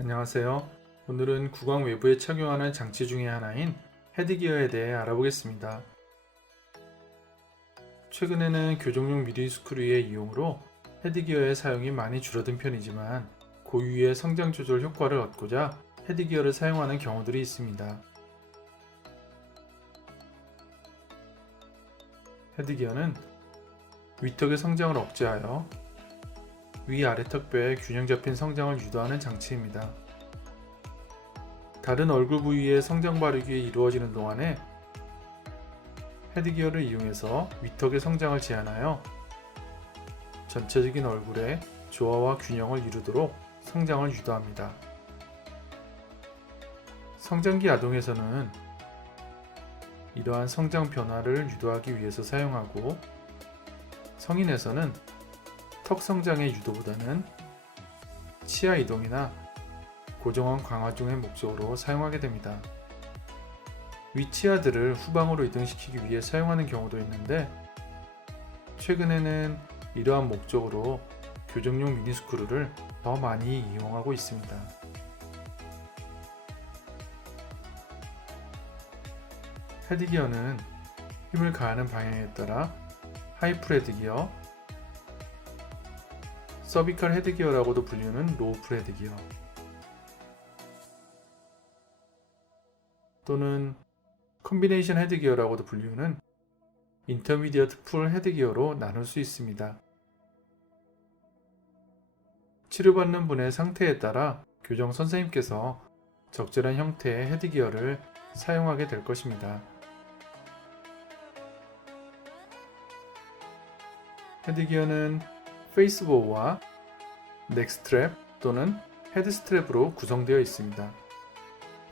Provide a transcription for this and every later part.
안녕하세요. 오늘은 구강 외부에 착용하는 장치 중의 하나인 헤드기어에 대해 알아보겠습니다. 최근에는 교정용 미리 스크류의 이용으로 헤드기어의 사용이 많이 줄어든 편이지만 고유의 성장 조절 효과를 얻고자 헤드기어를 사용하는 경우들이 있습니다. 헤드기어는 위턱의 성장을 억제하여 위아래 턱뼈의 균형 잡힌 성장을 유도하는 장치입니다. 다른 얼굴 부위의 성장 발육이 이루어지는 동안에 헤드기어를 이용해서 위턱의 성장을 제한하여 전체적인 얼굴의 조화와 균형을 이루도록 성장을 유도합니다. 성장기 아동에서는 이러한 성장 변화를 유도하기 위해서 사용하고 성인에서는 턱 성장의 유도보다는 치아 이동이나 고정원 강화 중의 목적으로 사용하게 됩니다. 위치아들을 후방으로 이동시키기 위해 사용하는 경우도 있는데 최근에는 이러한 목적으로 교정용 미니스크루를 더 많이 이용하고 있습니다. 헤드기어는 힘을 가하는 방향에 따라 하이풀 헤드기어, 서비컬 헤드기어라고도 불리는 로우풀 헤드기어 또는 컨비네이션 헤드기어라고도 불리는 인터미디어트 풀 헤드기어로 나눌 수 있습니다. 치료받는 분의 상태에 따라 교정 선생님께서 적절한 형태의 헤드기어를 사용하게 될 것입니다. 헤드기어는 페이스보우와 넥스트랩 또는 헤드스트랩으로 구성되어 있습니다.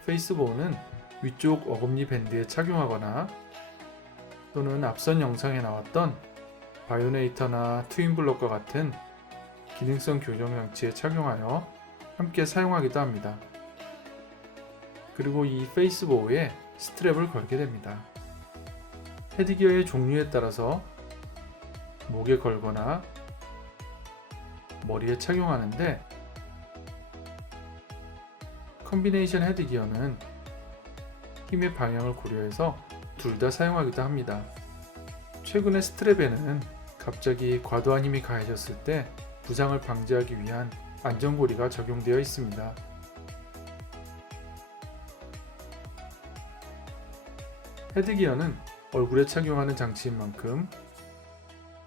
페이스보우는 위쪽 어금니 밴드에 착용하거나 또는 앞선 영상에 나왔던 바이오네이터나 트윈블럭과 같은 기능성 교정 장치에 착용하여 함께 사용하기도 합니다. 그리고 이 페이스보우에 스트랩을 걸게 됩니다. 헤드기어의 종류에 따라서 목에 걸거나 머리에 착용하는데 컨비네이션 헤드 기어는 힘의 방향을 고려해서 둘 다 사용하기도 합니다. 최근에 스트랩에는 갑자기 과도한 힘이 가해졌을 때 부상을 방지하기 위한 안전고리가 적용되어 있습니다. 헤드기어는 얼굴에 착용하는 장치인 만큼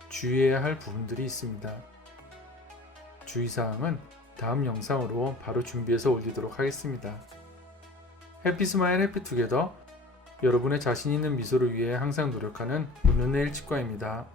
주의해야 할 부분들이 있습니다. 주의사항은 다음 영상으로 바로 준비해서 올리도록 하겠습니다. 해피스마일 해피투게더 여러분의 자신 있는 미소를 위해 항상 노력하는 웃는 내 일 치과입니다.